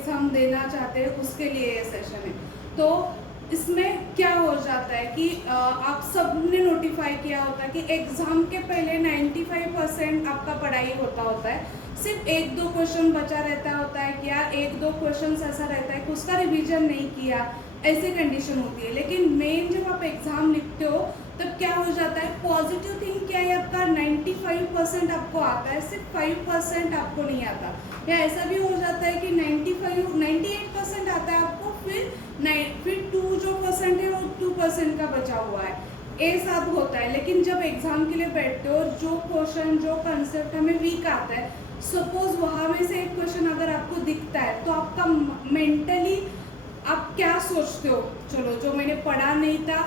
Exam देना चाहते हैं उसके लिए ये सेशन है। तो इसमें क्या हो जाता है कि आप सबने नोटिफाई किया होता है कि एग्ज़ाम के पहले 95% आपका पढ़ाई होता है, सिर्फ 1-2 क्वेश्चन बचा रहता होता है कि यार 1-2 क्वेश्चन ऐसा रहता है कि उसका रिवीजन नहीं किया, ऐसे कंडीशन होती है। लेकिन मेन जब आप एग्ज़ाम लिखते हो तब क्या हो जाता है, पॉजिटिव थिंक क्या है आपका 95% आपको आता है, सिर्फ 5% आपको नहीं आता। या ऐसा भी हो जाता है कि 98% आता है आपको, फिर 2 जो परसेंट है वो 2% का बचा हुआ है, ये सब होता है। लेकिन जब एग्ज़ाम के लिए बैठते हो, जो क्वेश्चन जो कंसेप्ट हमें वीक आता है, सपोज वहाँ में से एक क्वेश्चन अगर आपको दिखता है तो आपका मेंटली आप क्या सोचते हो, चलो जो मैंने पढ़ा नहीं था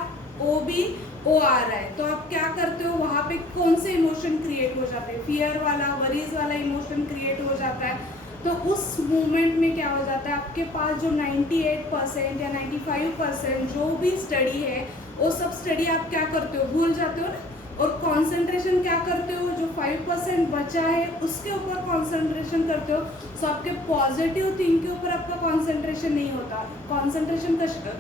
वो आ रहा है, तो आप क्या करते हो, वहाँ पे कौन से इमोशन क्रिएट हो जाते हैं, फियर वाला, वरीज वाला इमोशन क्रिएट हो जाता है। तो उस मोमेंट में क्या हो जाता है, आपके पास जो 98% या 95% जो भी स्टडी है वो सब स्टडी आप क्या करते हो, भूल जाते हो ना, और कंसंट्रेशन क्या करते हो, जो 5% बचा है उसके ऊपर कंसंट्रेशन करते हो। सो आपके पॉजिटिव थिंक के ऊपर आपका कंसंट्रेशन नहीं होता, कंसंट्रेशन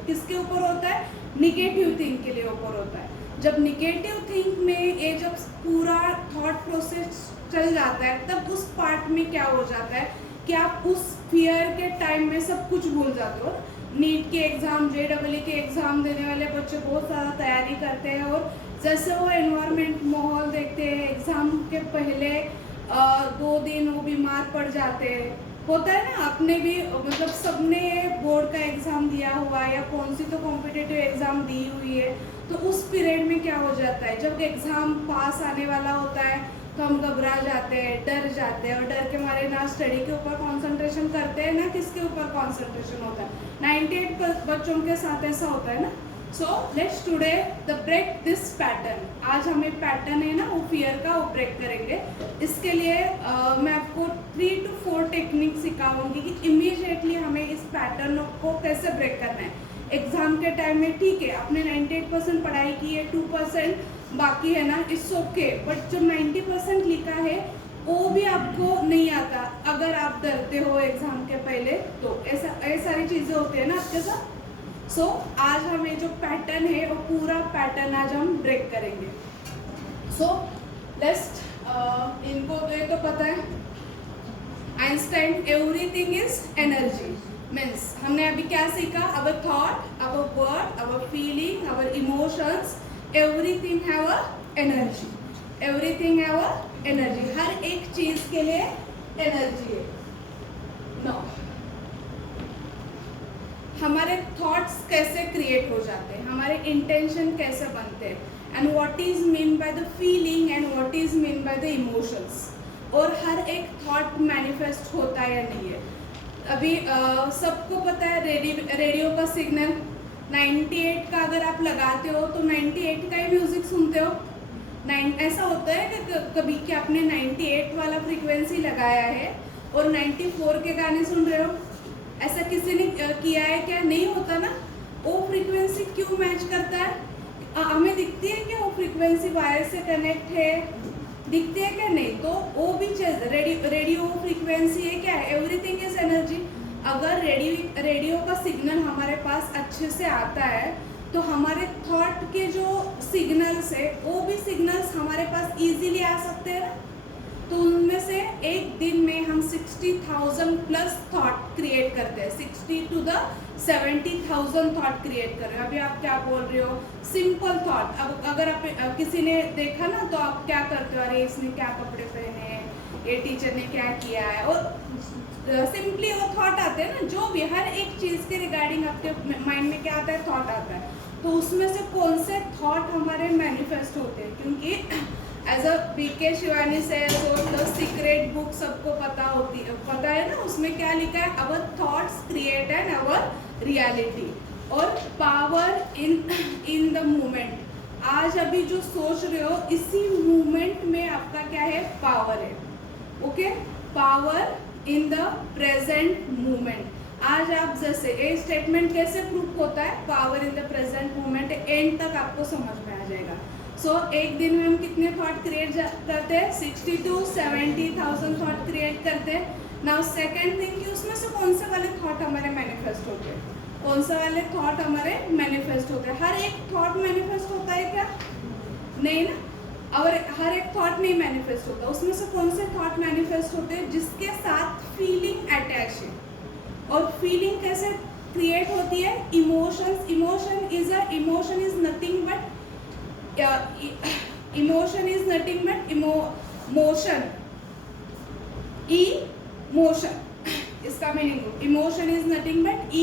किसके ऊपर होता है, निगेटिव थिंक के लिए ऊपर होता है। जब निगेटिव थिंक में ये जब पूरा थॉट प्रोसेस चल जाता है, तब उस पार्ट में क्या हो जाता है कि आप उस फियर के टाइम में सब कुछ भूल जाते हो। नीट के एग्ज़ाम, JEE के एग्ज़ाम देने वाले बच्चे बहुत सारा तैयारी करते हैं, और जैसे वो एनवायरनमेंट माहौल देखते हैं, एग्ज़ाम के पहले 2 दिन वो बीमार पड़ जाते हैं, होता है ना। आपने भी मतलब सबने बोर्ड का एग्ज़ाम दिया हुआ है या कौन सी तो कॉम्पिटिटिव एग्ज़ाम दी हुई है, तो उस पीरियड में क्या हो जाता है, जब एग्ज़ाम पास आने वाला होता है तो हम घबरा जाते हैं, डर जाते हैं, और डर के मारे ना स्टडी के ऊपर कंसंट्रेशन करते हैं ना किसके ऊपर कंसंट्रेशन होता है। 98 बच्चों के साथ ऐसा होता है ना। So let's today the break this pattern. आज हमें पैटर्न है ना वो फियर का, वो ब्रेक करेंगे। इसके लिए मैं आपको 3 to 4 टेक्निक सिखाऊंगी कि इमीडिएटली हमें इस पैटर्न को कैसे ब्रेक करना है। एग्ज़ाम के टाइम में ठीक है आपने 98% पढ़ाई की है, 2% बाकी है ना, इट्स ओके, बट जो 90% लिखा है वो भी आपको नहीं आता अगर आप डरते हो एग्ज़ाम के पहले, तो ऐसा सारी चीज़ें होती है ना आपके साथ। सो आज हमें जो पैटर्न है वो पूरा पैटर्न आज हम ब्रेक करेंगे। सो लेट्स इनको तो पता है Einstein, everything is energy. Means हमने अभी क्या सीखा, our thought, our word, our feeling, our emotions, everything have a energy, everything have a energy. हर एक चीज के लिए एनर्जी है। नो, हमारे थॉट्स कैसे क्रिएट हो जाते हैं, हमारे इंटेंशन कैसे बनते हैं, and what is mean by the feeling and what is mean by the emotions, और हर एक थॉट मैनिफेस्ट होता है या नहीं है। अभी सबको पता है रेडियो का सिग्नल 98 का अगर आप लगाते हो तो 98 का ही म्यूजिक सुनते हो। ऐसा होता है कि कभी कि आपने 98 वाला फ्रीक्वेंसी लगाया है और 94 के गाने सुन रहे हो, ऐसा किसी ने किया है क्या, नहीं होता ना। वो फ्रीक्वेंसी क्यों मैच करता है, हमें दिखती है कि वो फ्रीक्वेंसी वायर से कनेक्ट है, दिखती है क्या, नहीं। तो वो भी चीज रेडियो फ्रीक्वेंसी है क्या, एवरीथिंग इज एनर्जी। अगर रेडियो का सिग्नल हमारे पास अच्छे से आता है तो हमारे थॉट के जो सिग्नल्स है वो भी सिग्नल्स हमारे पास इजीली आ सकते हैं ना। तो उनमें से एक दिन में हम 60,000 प्लस थॉट क्रिएट करते हैं, 60 to the 70,000 थॉट क्रिएट कर रहे हो। अभी आप क्या बोल रहे हो, सिंपल थॉट। अब अगर आप किसी ने देखा ना तो आप क्या करते हो, अरे इसने क्या कपड़े पहने हैं, ये टीचर ने क्या किया है, और सिंपली वो थॉट आते हैं ना। जो भी हर एक चीज़ के रिगार्डिंग आपके माइंड में क्या आता है, थॉट आता है। तो उसमें से कौन से थॉट हमारे मैनिफेस्ट होते हैं, क्योंकि एज अ BK शिवानी से द सीक्रेट बुक सबको पता है ना, उसमें क्या लिखा है, our thoughts create and our reality, और पावर इन द मोमेंट। आज अभी जो सोच रहे हो इसी मोमेंट में आपका क्या है, पावर है। Okay, power in the present moment. आज आप जैसे ये स्टेटमेंट कैसे प्रूफ होता है, power in the present moment, and तक आपको समझ में आ जाएगा। सो एक दिन में हम कितने थॉट क्रिएट करते हैं, 60 to 70,000 थॉट क्रिएट करते हैं। नाउ सेकेंड थिंग कि उसमें से कौन से वाले थॉट हमारे मैनिफेस्ट होते हैं? कौन सा वाले थॉट हमारे मैनिफेस्ट होते हैं? हर एक थॉट मैनिफेस्ट होता है क्या? नहीं ना। और हर एक थॉट नहीं मैनिफेस्ट होता। उसमें से कौन से थॉट मैनिफेस्ट होते हैं? जिसके साथ फीलिंग अटैच है। और फीलिंग कैसे क्रिएट होती है? Emotions. Emotion is nothing but motion. Motion इसका meaning, emotion is nothing but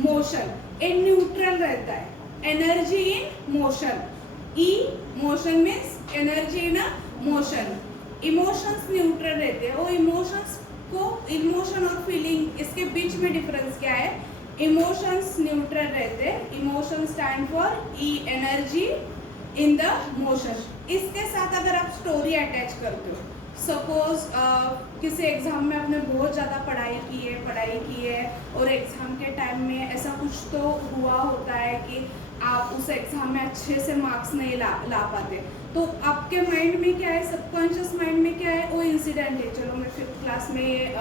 motion. A neutral रहता है, energy in motion. Motion means energy in motion. Emotions neutral रहते हैं। वो इमोशंस को, इमोशन और फीलिंग, इसके बीच में डिफरेंस क्या है? इमोशंस न्यूट्रल रहते हैं। Emotion stand for energy in the motion. इसके साथ अगर आप स्टोरी अटैच करते हो, सपोज किसी एग्ज़ाम में आपने बहुत ज़्यादा पढ़ाई की है और एग्ज़ाम के टाइम में ऐसा कुछ तो हुआ होता है कि आप उस एग्ज़ाम में अच्छे से मार्क्स नहीं ला पाते, तो आपके माइंड में क्या है, सबकॉन्शियस माइंड में क्या है? वो इंसिडेंट है। चलो मैं 5th क्लास में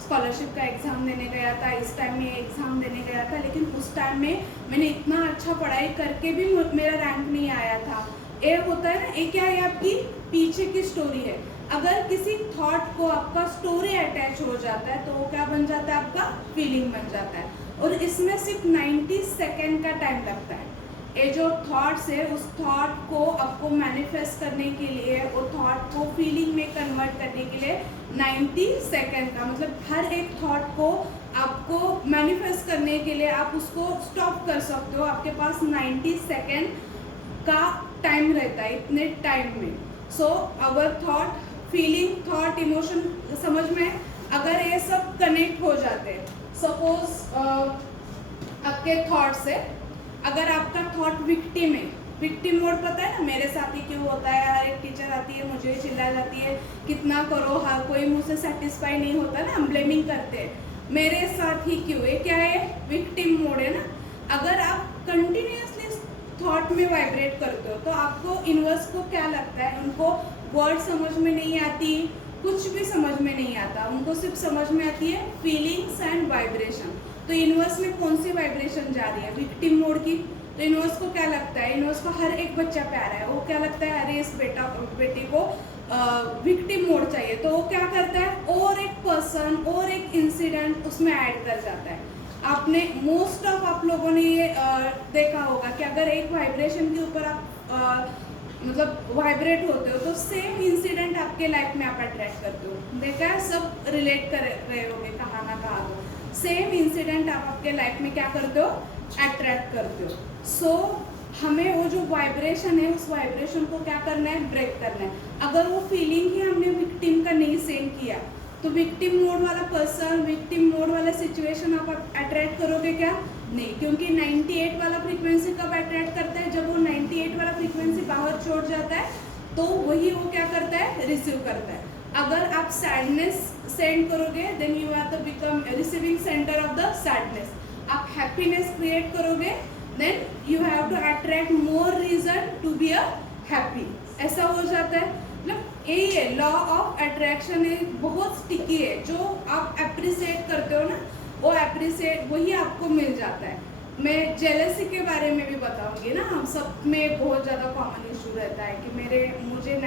स्कॉलरशिप का एग्ज़ाम देने गया था, इस टाइम में एग्ज़ाम देने गया था, लेकिन उस टाइम में मैंने इतना अच्छा पढ़ाई करके भी मेरा रैंक नहीं आया था। ये होता है ना, ये क्या है? आपकी पीछे की स्टोरी है। अगर किसी थॉट को आपका स्टोरी अटैच हो जाता है तो वो क्या बन जाता है? आपका फीलिंग बन जाता है। और इसमें सिर्फ 90 सेकेंड का टाइम लगता है। ये जो थॉट्स है, उस थॉट को आपको मैनिफेस्ट करने के लिए, वो थॉट को फीलिंग में कन्वर्ट करने के लिए 90 सेकेंड का, मतलब हर एक थॉट को आपको मैनिफेस्ट करने के लिए आप उसको स्टॉप कर सकते हो। आपके पास 90 सेकेंड का टाइम रहता है, इतने टाइम में। So our thought, feeling, thought, emotion, समझ में अगर ये सब कनेक्ट हो जाते हैं, सपोज आपके थॉट से, अगर आपका थॉट विक्टिम है, विक्टिम मोड पता है ना, मेरे साथ ही क्यों होता है, हर एक टीचर आती है मुझे चिल्ला जाती है, कितना करो, हर कोई मुझसे सेटिस्फाई नहीं होता ना, हम ब्लेमिंग करते हैं, मेरे साथ ही क्यों है, क्या है? विक्टिम मोड है ना। अगर आप कंटिन्यूसली थॉट में वाइब्रेट करते हो तो आपको यूनिवर्स को क्या लगता है? उनको वर्ड समझ में नहीं आती, कुछ भी समझ में नहीं आता, उनको सिर्फ समझ में आती है फीलिंग्स एंड वाइब्रेशन। तो यूनिवर्स में कौन सी वाइब्रेशन जा रही है? विक्टिम मोड की। तो यूनिवर्स को क्या लगता है? यूनिवर्स को हर एक बच्चा प्यारा है, वो क्या लगता है? अरे इस बेटी को विक्टिम मोड चाहिए, तो वो क्या करता है? और एक पर्सन और एक इंसिडेंट उसमें ऐड कर जाता है। आपने मोस्ट ऑफ आप लोगों ने ये देखा होगा कि अगर एक वाइब्रेशन के ऊपर आप मतलब वाइब्रेट होते हो तो सेम इंसिडेंट आपके लाइफ में आप अट्रैक्ट करते हो। देखा है, सब रिलेट कर रहे होंगे कहाँ ना कहाँ। तो सेम इंसिडेंट आप आपके लाइफ में क्या करते हो? अट्रैक्ट करते हो। सो हमें वो जो वाइब्रेशन है, उस वाइब्रेशन को क्या करना है? ब्रेक करना है। अगर वो फीलिंग ही हमने विक्टिम का नहीं सेंड किया तो विक्टिम मोड वाला पर्सन, विक्टिम मोड वाला सिचुएशन आप अट्रैक्ट करोगे क्या? नहीं, क्योंकि 98 वाला फ्रीक्वेंसी कब अट्रैक्ट करता है? जब वो 98 वाला फ्रीक्वेंसी बाहर छोड़ जाता है तो वही वो क्या करता है? रिसीव करता है। अगर आप सैडनेस सेंड करोगे then you are the become receiving centre of the sadness. आप हैप्पीनेस क्रिएट करोगे then you have to attract more reason to be a happy. ऐसा हो जाता है। मतलब यही है, लॉ ऑफ अट्रैक्शन है, बहुत स्टिकी है। जो आप अप्रिशिएट करते हो ना, वो अप्रिशिएट वही आपको मिल जाता है। मैं जेलसी के बारे में भी बताऊंगी ना। हम सब में बहुत ज़्यादा कॉमन इशू रहता है कि मुझे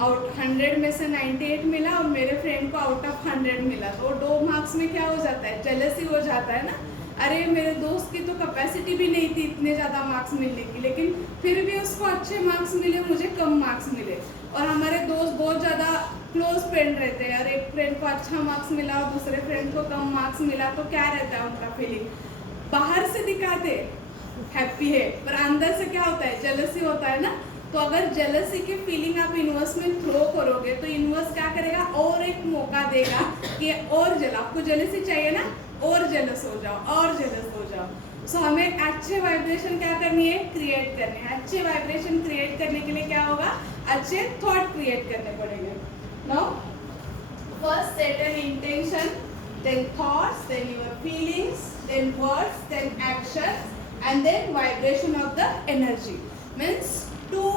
100 में से 98 मिला और मेरे फ्रेंड को आउट ऑफ 100 मिला, तो 2 मार्क्स में क्या हो जाता है? जेलसी हो जाता है ना। अरे मेरे दोस्त की तो कैपेसिटी भी नहीं थी इतने ज़्यादा मार्क्स मिलने की, लेकिन फिर भी उसको अच्छे मार्क्स मिले, मुझे कम मार्क्स मिले। और हमारे दोस्त बहुत ज़्यादा क्लोज फ्रेंड रहते हैं, और एक फ्रेंड को अच्छा मार्क्स मिला और दूसरे फ्रेंड को कम मार्क्स मिला, तो क्या रहता है उनका फीलिंग? बाहर से दिखाते हैप्पी है पर अंदर से क्या होता है? जेलसी होता है ना। तो अगर जेलसी की फीलिंग आप यूनिवर्स में थ्रो करोगे तो यूनिवर्स क्या करेगा? और एक मौका देगा कि और आपको जेलसी चाहिए ना, और जेलस हो जाओ, और जेलस हो जाओ। सो हमें अच्छे वाइब्रेशन क्या करनी है? क्रिएट करने हैं। अच्छे वाइब्रेशन क्रिएट करने के लिए क्या होगा? अच्छे थॉट क्रिएट करने पड़ेंगे। Now first set an intention, then thoughts, then your feelings, then words, then action and then vibration of the energy. Means to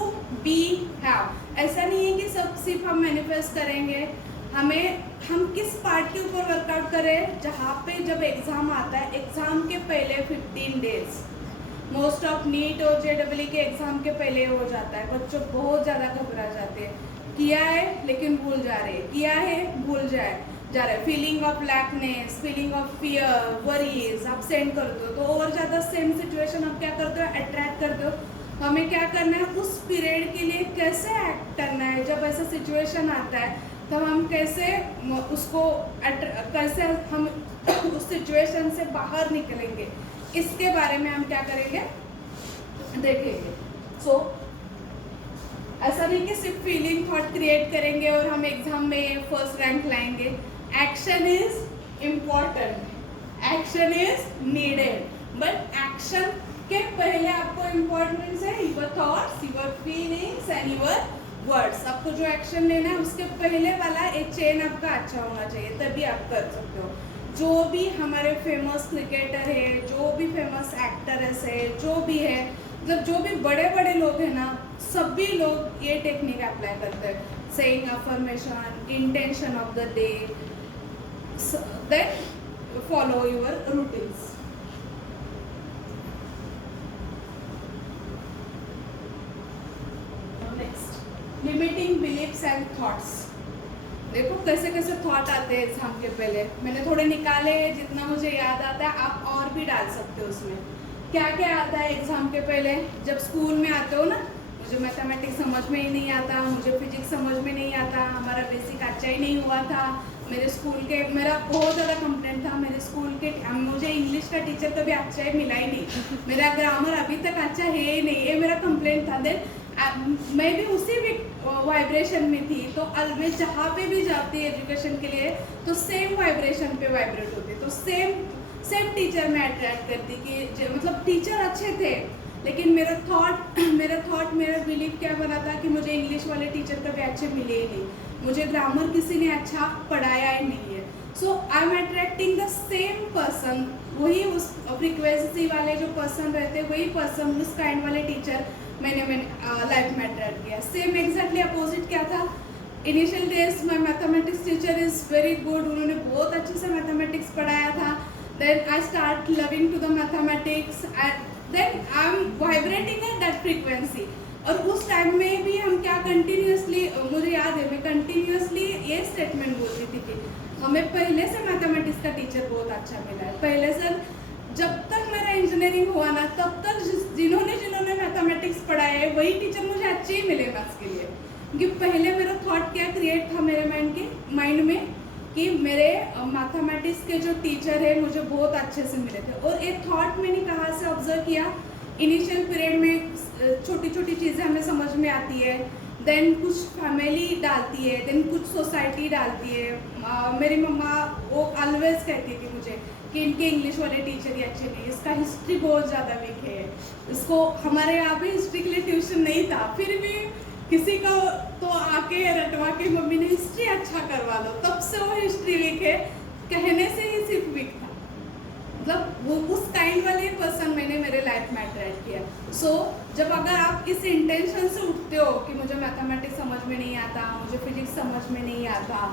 be have. ऐसा नहीं है कि सब सिर्फ हम मैनिफेस्ट करेंगे, हम किस पार्ट के ऊपर वर्कआउट करें, जहाँ पे जब एग्ज़ाम आता है, एग्ज़ाम के पहले 15 डेज, मोस्ट ऑफ नीट और JEE के एग्ज़ाम के पहले हो जाता है, बच्चों बहुत ज़्यादा घबरा जाते हैं, किया है लेकिन भूल जा रहे हैं, किया है भूल जा रहा है, feeling of लैकनेस, feeling of fear, worries आप सेंड करते हो, तो और ज़्यादा सेम सिचुएशन आप क्या करते हो, अट्रैक्ट करते हो। हमें क्या करना है, उस पीरियड के लिए कैसे एक्ट करना है, जब ऐसा सिचुएशन आता है तो हम कैसे उसको कैसे हम उस सिचुएशन से बाहर निकलेंगे, इसके बारे में हम क्या करेंगे, देखेंगे। सो ऐसा नहीं कि सिर्फ फीलिंग थॉट क्रिएट करेंगे और हम एग्जाम में फर्स्ट रैंक लाएंगे। Action is important, action is needed, but action के पहले आपको इम्पोर्टेंस है your thoughts, your feelings and your words. आपको जो एक्शन लेना है उसके पहले वाला एक चेन आपका अच्छा होना चाहिए, तभी आप कर सकते हो। जो भी हमारे फेमस क्रिकेटर है, जो भी फेमस एक्टर्स है, जो भी है, मतलब जो भी बड़े बड़े लोग हैं ना, सभी लोग ये टेक्निक अप्लाई करते हैं। Saying affirmation, intention of the day, then follow your routines. Limiting beliefs and thoughts. देखो कैसे कैसे थॉट आते हैं एग्जाम के पहले, मैंने थोड़े निकाले हैं, जितना मुझे याद आता है आप और भी डाल सकते हो उसमें। क्या क्या आता है एग्जाम के पहले, जब स्कूल में आते हो ना, मुझे मैथमेटिक्स समझ में ही नहीं आता, मुझे फिजिक्स समझ में नहीं आता, हमारा बेसिक अच्छा ही नहीं हुआ था, मेरे स्कूल के, मेरा बहुत ज़्यादा कंप्लेंट था मेरे स्कूल के, मुझे इंग्लिश का टीचर कभी अच्छा ही मिला ही नहीं, मेरा ग्रामर अभी तक अच्छा है ही नहीं, ये मेरा कंप्लेंट था। देन मैं भी उसी वाइब्रेशन में थी, तो मैं जहाँ पे भी जाती एजुकेशन के लिए तो सेम वाइब्रेशन पे वाइब्रेट होती, तो सेम टीचर में अट्रैक्ट करती कि मतलब टीचर अच्छे थे, लेकिन मेरा थॉट मेरा बिलीव क्या बना था कि मुझे इंग्लिश वाले टीचर कभी अच्छे मिले ही नहीं, मुझे ग्रामर किसी ने अच्छा पढ़ाया ही नहीं है। So I am attracting the same person, वही उस फ्रीक्वेंसी वाले जो पर्सन रहते, वही पर्सन, उस काइंड वाले टीचर मैंने लाइफ में अट्रैक्ट किया। सेम एग्जैक्टली अपोजिट क्या था, initial days my mathematics teacher is very good, उन्होंने बहुत अच्छे से मैथमेटिक्स पढ़ाया था। Then I start loving to the mathematics, then I am vibrating at that frequency. और उस टाइम में भी हम क्या कंटिन्यूसली, मुझे याद है मैं कंटिन्यूसली ये स्टेटमेंट बोलती थी कि हमें पहले से मैथमेटिक्स का टीचर बहुत अच्छा मिला है, पहले से जब तक मेरा इंजीनियरिंग हुआ ना, तब तक जिन्होंने मैथमेटिक्स पढ़ाया है वही टीचर मुझे अच्छे ही मिले मैथ्स के लिए, क्योंकि पहले मेरा थॉट क्या क्रिएट था मेरे माइंड में कि मेरे मैथमेटिक्स के जो टीचर है मुझे बहुत अच्छे से मिले थे। और एक थॉट मैंने कहाँ से ऑब्जर्व किया, इनिशियल पीरियड में छोटी छोटी चीज़ें हमें समझ में आती है, देन कुछ फैमिली डालती है, देन कुछ सोसाइटी डालती है। मेरी मम्मा वो ऑलवेज कहती थी मुझे कि इनके इंग्लिश वाले टीचर ही अच्छे नहीं, इसका हिस्ट्री बहुत ज़्यादा वीक है, इसको हमारे यहाँ पे हिस्ट्री के लिए ट्यूशन नहीं था, फिर भी किसी को तो आके रटवा के मम्मी ने हिस्ट्री अच्छा करवा दो, तब से वो हिस्ट्री वीक है, कहने से ही सिर्फ वीक था। मतलब वो उस काइंड वाले पर्सन मैंने मेरे लाइफ में अट्रैक्ट किया। सो जब अगर आप इस इंटेंशन से उठते हो कि मुझे मैथमेटिक्स समझ में नहीं आता, मुझे फिजिक्स समझ में नहीं आता,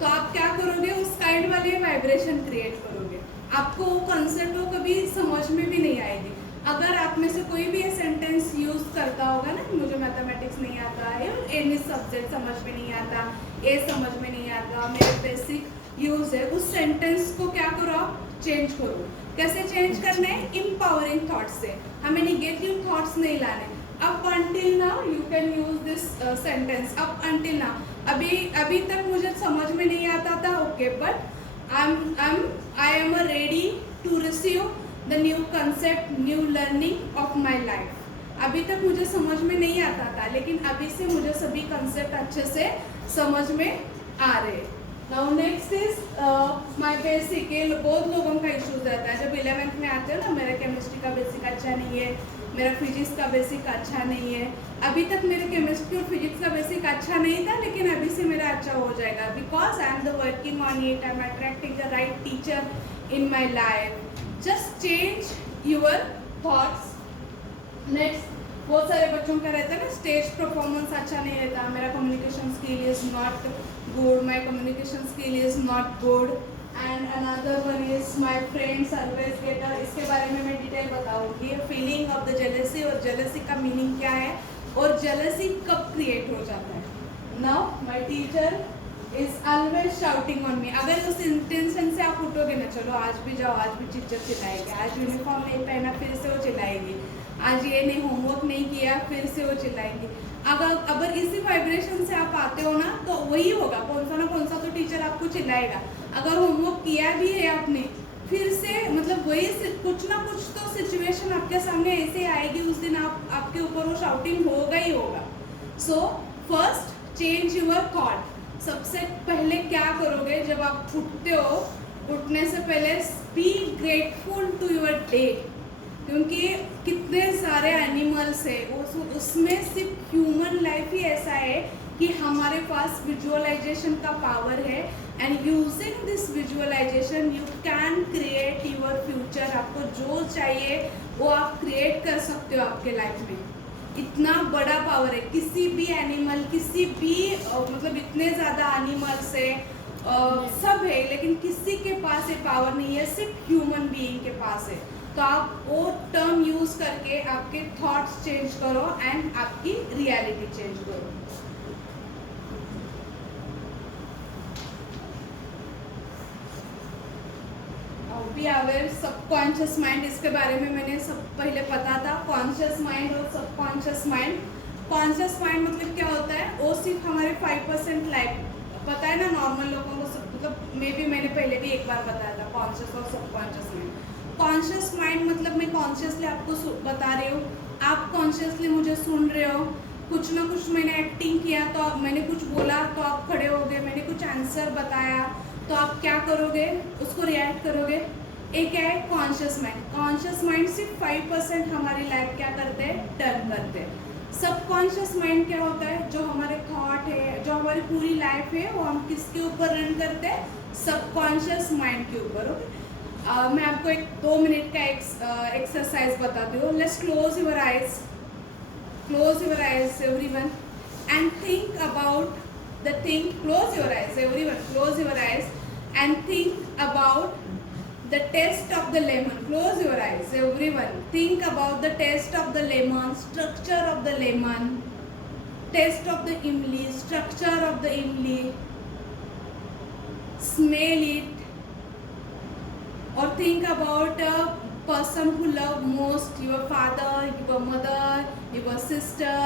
तो आप क्या करोगे, उस काइंड वाले वाइब्रेशन क्रिएट करोगे, आपको वो कंसेप्ट वो कभी समझ में भी नहीं आएगी। अगर आप में से कोई भी ये सेंटेंस यूज़ करता होगा ना, मुझे मैथमेटिक्स नहीं आता है, एनी सब्जेक्ट समझ में नहीं आता, ये समझ में नहीं आता, मेरे बेसिक यूज़ है, उस सेंटेंस को क्या करो आप, चेंज करो। कैसे चेंज करना है, इम्पावरिंग थॉट्स से, हमें निगेटिव थॉट्स नहीं लाने। Up until now you can use this sentence, up until now, अभी तक मुझे समझ में नहीं आता था, okay, but I am ready to receive the new concept, new learning of my life. अभी तक मुझे समझ में नहीं आता था, लेकिन अभी से मुझे सभी कंसेप्ट अच्छे से समझ में आ रहे। Now next is my basic। ये बहुत लोगों का इशूज रहता है जब 11th में आते हो ना, मेरा केमिस्ट्री का बेसिक अच्छा नहीं है, मेरा फिजिक्स का बेसिक अच्छा नहीं है। अभी तक मेरे केमिस्ट्री और फिजिक्स का बेसिक अच्छा नहीं था, लेकिन अभी से मेरा अच्छा हो जाएगा, because I am the working on it, I am attracting the right teacher in my life. Just change your thoughts. Next, बहुत सारे बच्चों का रहता है ना, स्टेज परफॉर्मेंस अच्छा नहीं रहता, मेरा communication skill is not good, my communication skill is not good, and another one is my friends always get a, इसके बारे में मैं डिटेल बताऊंगी, फीलिंग ऑफ द जेलेसी और जेलेसी का मीनिंग क्या है और जेलेसी कब क्रिएट हो जाता है. Now my teacher is always shouting on me. अगर उस इंटेंशन से आप उठोगे ना, चलो आज भी जाओ, आज भी टीचर चिल्लाएगी, आज यूनिफॉर्म नहीं पहना फिर से वो चिल्लाएगी, आज ये नहीं होमवर्क नहीं किया फिर से वो चिल्लाएगी. अगर इसी वाइब्रेशन से आप आते हो ना तो वही होगा, कौन सा तो टीचर आपको चिल्लाएगा. अगर होमवर्क किया भी है आपने फिर से मतलब वही कुछ ना कुछ तो सिचुएशन आपके सामने ऐसे आएगी उस दिन आपके ऊपर वो शाउटिंग होगा ही होगा. So first change your thought. सबसे पहले क्या करोगे जब आप उठते हो, उठने से पहले be grateful to your day, क्योंकि कितने सारे एनिमल्स है उसमें सिर्फ ह्यूमन लाइफ ही ऐसा है कि हमारे पास विजुअलाइजेशन का पावर है, and using this visualisation you can create your future. आपको जो चाहिए वो आप क्रिएट कर सकते हो आपके लाइफ में. इतना बड़ा पावर है. किसी भी एनिमल, किसी भी मतलब इतने ज़्यादा एनिमल्स है, सब है, लेकिन किसी के पास ये पावर नहीं है, सिर्फ ह्यूमन बीइंग के पास है. तो आप वो टर्म यूज करके आपके थॉट्स चेंज करो एंड आपकी रियलिटी चेंज करो. बी अवेयर सबकॉन्शियस माइंड, इसके बारे में मैंने सब पहले पता था. कॉन्शियस माइंड और सबकॉन्शियस माइंड. कॉन्शियस माइंड मतलब क्या होता है, वो सिर्फ हमारे 5% लाइफ पता है ना नॉर्मल लोगों को, मतलब मे भी मैंने पहले भी एक बार बताया था कॉन्शियस और सबकॉन्शियस माइंड. कॉन्शियस माइंड मतलब मैं कॉन्शियसली आपको बता रही हूँ, आप कॉन्शियसली मुझे सुन रहे हो. कुछ ना कुछ मैंने एक्टिंग किया तो मैंने कुछ बोला तो आप खड़े हो गए, मैंने कुछ आंसर बताया तो आप क्या करोगे, उसको रिएक्ट करोगे. एक है कॉन्शियस माइंड. कॉन्शियस माइंड सिर्फ 5% हमारी लाइफ क्या करते हैं, टर्न करते हैं. सबकॉन्शियस माइंड क्या होता है, जो हमारे थॉट है, जो हमारी पूरी लाइफ है वो हम किसके ऊपर रन करते हैं, सबकॉन्शियस माइंड के ऊपर. ओके, मैं आपको एक 2 मिनट का एक्सरसाइज बताती हूँ. Let's close your eyes everyone and think about the thing. Close your eyes everyone, close your eyes and think about the taste of the lemon. Close your eyes everyone. Think about the taste of the lemon, structure of the lemon, taste of the imli, structure of the imli, smell it, or think about a person who love most, your father, your mother, your sister,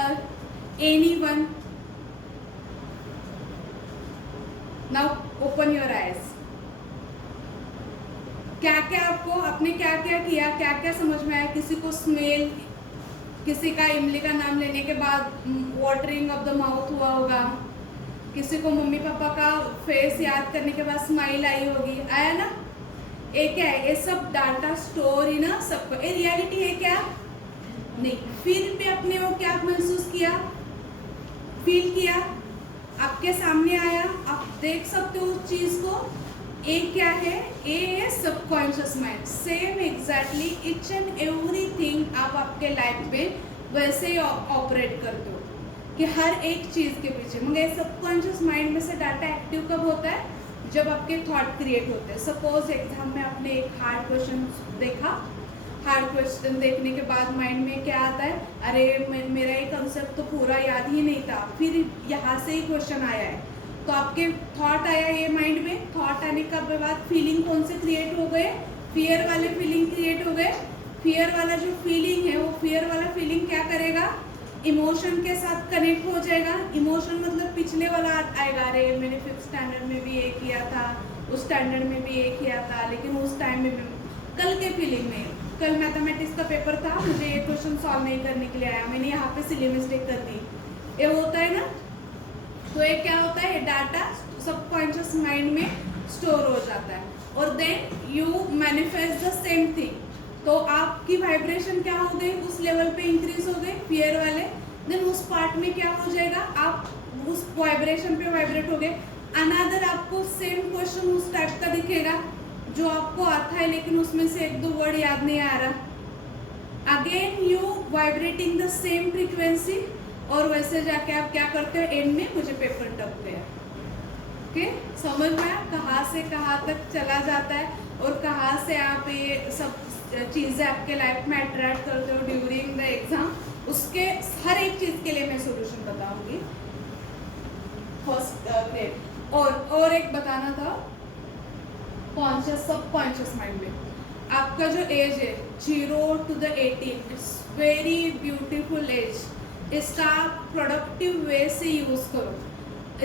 anyone. Now open your eyes. क्या क्या आपको, आपने क्या क्या किया, क्या क्या समझ में आया. किसी को स्मेल, किसी का इमली का नाम लेने के बाद वाटरिंग ऑफ द माउथ हुआ होगा, किसी को मम्मी पापा का फेस याद करने के बाद स्माइल आई होगी, आया ना. ये क्या है, ये सब डाटा स्टोर ही ना सबको. ये रियलिटी है क्या, नहीं. फिर भी अपने वो क्या महसूस किया, फील किया, आपके सामने आया, आप देख सकते हो उस चीज़ को. ए क्या है, ए है subconscious mind. Same exactly each and everything आप आपके लाइफ में वैसे ही ऑपरेट करते हो कि हर एक चीज़ के पीछे. मगर सबकॉन्शियस माइंड में से डाटा एक्टिव कब होता है, जब आपके थॉट क्रिएट होते हैं. सपोज एग्जाम में आपने एक हार्ड क्वेश्चन देखा, हार्ड क्वेश्चन देखने के बाद माइंड में क्या आता है, अरे मेरा ये कंसेप्ट तो पूरा याद ही नहीं था, फिर यहाँ से ही क्वेश्चन आया है, तो आपके थॉट आया ये माइंड में. थॉट आने के बाद फीलिंग कौन से क्रिएट हो गए, फियर वाले फीलिंग क्रिएट हो गए. फियर वाला जो फीलिंग है वो फियर वाला फीलिंग क्या करेगा, इमोशन के साथ कनेक्ट हो जाएगा. इमोशन मतलब पिछले वाला आएगा, अरे मैंने 5th स्टैंडर्ड में भी ये किया था, उस स्टैंडर्ड में भी ये किया था, लेकिन उस टाइम में कल के फीलिंग में, कल मैथमेटिक्स का पेपर था, मुझे ये क्वेश्चन सॉल्व नहीं करने के लिए आया, मैंने यहाँ पे सिली मिस्टेक कर दी. ये होता है ना. तो ये क्या होता है, डाटा सबकॉन्शियस माइंड में स्टोर हो जाता है और then you manifest the same thing. तो आपकी वाइब्रेशन क्या हो गई, उस लेवल पे इंक्रीज हो गए फियर वाले. देन उस पार्ट में क्या हो जाएगा, आप उस वाइब्रेशन पे वाइब्रेट हो गए. अनदर आपको सेम क्वेश्चन उस टाइप का दिखेगा जो आपको आता है लेकिन उसमें से 1-2 वर्ड याद नहीं आ रहा. Again you vibrating the same frequency और वैसे जाके आप क्या करते हो, एंड में मुझे पेपर टप गया. ओके, समझ में आया कहाँ से कहाँ तक चला जाता है और कहाँ से आप ये सब चीज़ें आपके लाइफ में अट्रैक्ट करते हो ड्यूरिंग द एग्ज़ाम। उसके हर एक चीज़ के लिए मैं सॉल्यूशन बताऊंगी फर्स्ट ग्रेड। और एक बताना था, कॉन्शियस सब कॉन्शियस माइंड में आपका जो एज है 0 to 18, it's very beautiful age. इसका आप प्रोडक्टिव वे से यूज़ करो।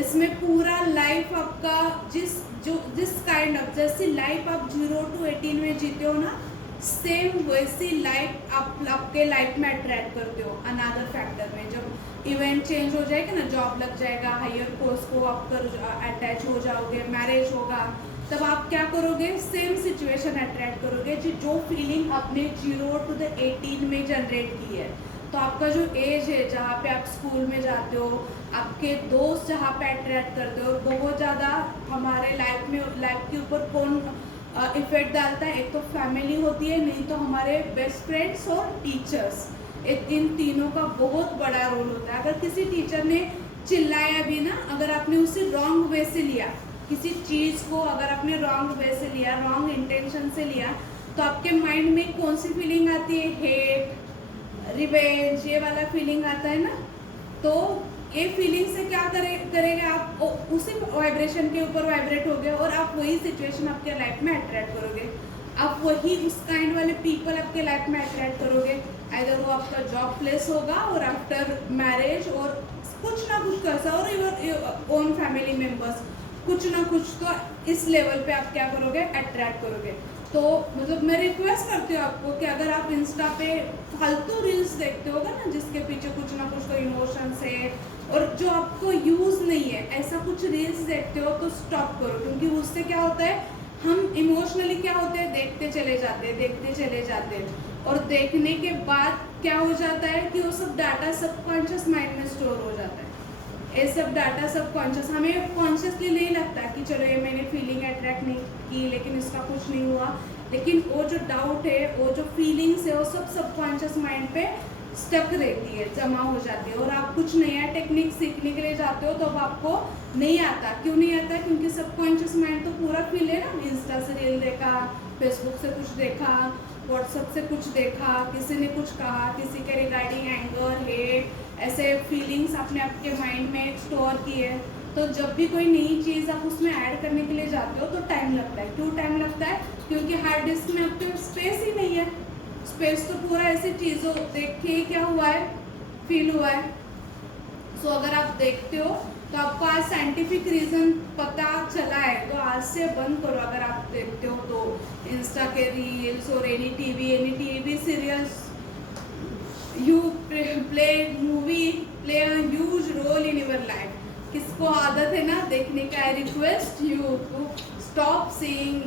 इसमें पूरा लाइफ आपका जिस काइंड ऑफ जैसी लाइफ आप 0 to 18 में जीते हो ना, सेम वैसी लाइफ आप आपके लाइफ में अट्रैक्ट करते हो। अनदर फैक्टर में जब इवेंट चेंज हो जाएगा ना, जॉब लग जाएगा, हायर पोस्ट को आप अटैच हो जाओगे, मैरिज होगा, तब आप क्या करोगे, सेम सिचुएशन अट्रैक्ट करोगे जो फीलिंग आपने 0 to 18 में जनरेट की है। तो आपका जो एज है जहाँ पे आप स्कूल में जाते हो, आपके दोस्त जहाँ पे अट्रैक्ट करते हो, बहुत ज़्यादा हमारे लाइफ के ऊपर कौन इफेक्ट डालता है। एक तो फैमिली होती है, नहीं तो हमारे बेस्ट फ्रेंड्स और टीचर्स। इन तीनों का बहुत बड़ा रोल होता है। अगर किसी टीचर ने चिल्लाया भी ना, अगर आपने उसे रॉन्ग वे से लिया, किसी चीज़ को अगर आपने रॉन्ग वे से लिया, रॉन्ग इंटेंशन से लिया, तो आपके माइंड में कौन सी फीलिंग आती है, हेट, रिवेंज, ये वाला फीलिंग आता है ना। तो ये फीलिंग से क्या करेगा आप, उसी वाइब्रेशन के ऊपर वाइब्रेट हो गए और आप वही सिचुएशन आपके लाइफ में अट्रैक्ट करोगे। आप वही उस काइंड वाले पीपल आपके लाइफ में अट्रैक्ट करोगे। आइदर वो आपका जॉब प्लेस होगा और आफ्टर मैरिज और कुछ ना कुछ कैसा, और योर ओन फैमिली मेम्बर्स, कुछ ना कुछ तो इस लेवल पे आप क्या करोगे, अट्रैक्ट करोगे। तो मतलब मैं रिक्वेस्ट करती हूँ आपको कि अगर आप इंस्टा पे फालतू रील्स देखते होगा ना, जिसके पीछे कुछ ना कुछ तो इमोशंस है और जो आपको यूज़ नहीं है, ऐसा कुछ रील्स देखते हो तो स्टॉप करो। क्योंकि उससे क्या होता है, हम इमोशनली क्या होते हैं, देखते चले जाते हैं और देखने के बाद क्या हो जाता है कि वो सब डाटा सबकॉन्शियस माइंड में स्टोर हो जाता है। ये सब डाटा सबकॉन्शियस, हमें कॉन्शियसली नहीं लगता कि चलो ये मैंने फीलिंग अट्रैक्ट नहीं की, लेकिन इसका कुछ नहीं हुआ, लेकिन वो जो डाउट है, वो जो फीलिंग्स है, वो सब सबकॉन्शियस माइंड पे स्टक रहती है, जमा हो जाती है। और आप कुछ नया टेक्निक सीखने के लिए जाते हो तो अब आपको नहीं आता। क्यों नहीं आता? क्योंकि सबकॉन्शियस माइंड तो पूरा फील है ना, इंस्टा से रील देखा, फेसबुक से कुछ देखा, व्हाट्सएप से कुछ देखा, किसी ने कुछ कहा, किसी के रिगार्डिंग एंगर, हेट, ऐसे फीलिंग्स आपने आपके माइंड में स्टोर किए। तो जब भी कोई नई चीज़ आप उसमें ऐड करने के लिए जाते हो तो टाइम लगता है। क्यों टाइम लगता है? क्योंकि हार्ड डिस्क में आपके स्पेस ही नहीं है। स्पेस तो पूरा ऐसी चीज़ों देख के ही क्या हुआ है, फील हुआ है। सो अगर आप देखते हो तो आपको आज साइंटिफिक रीज़न पता चला है, तो आज से बंद करो। अगर आप देखते हो तो इंस्टा के रील्स और any TV serials, you play a huge role in your life। किसको आदत है ना देखने का, I request you to stop seeing.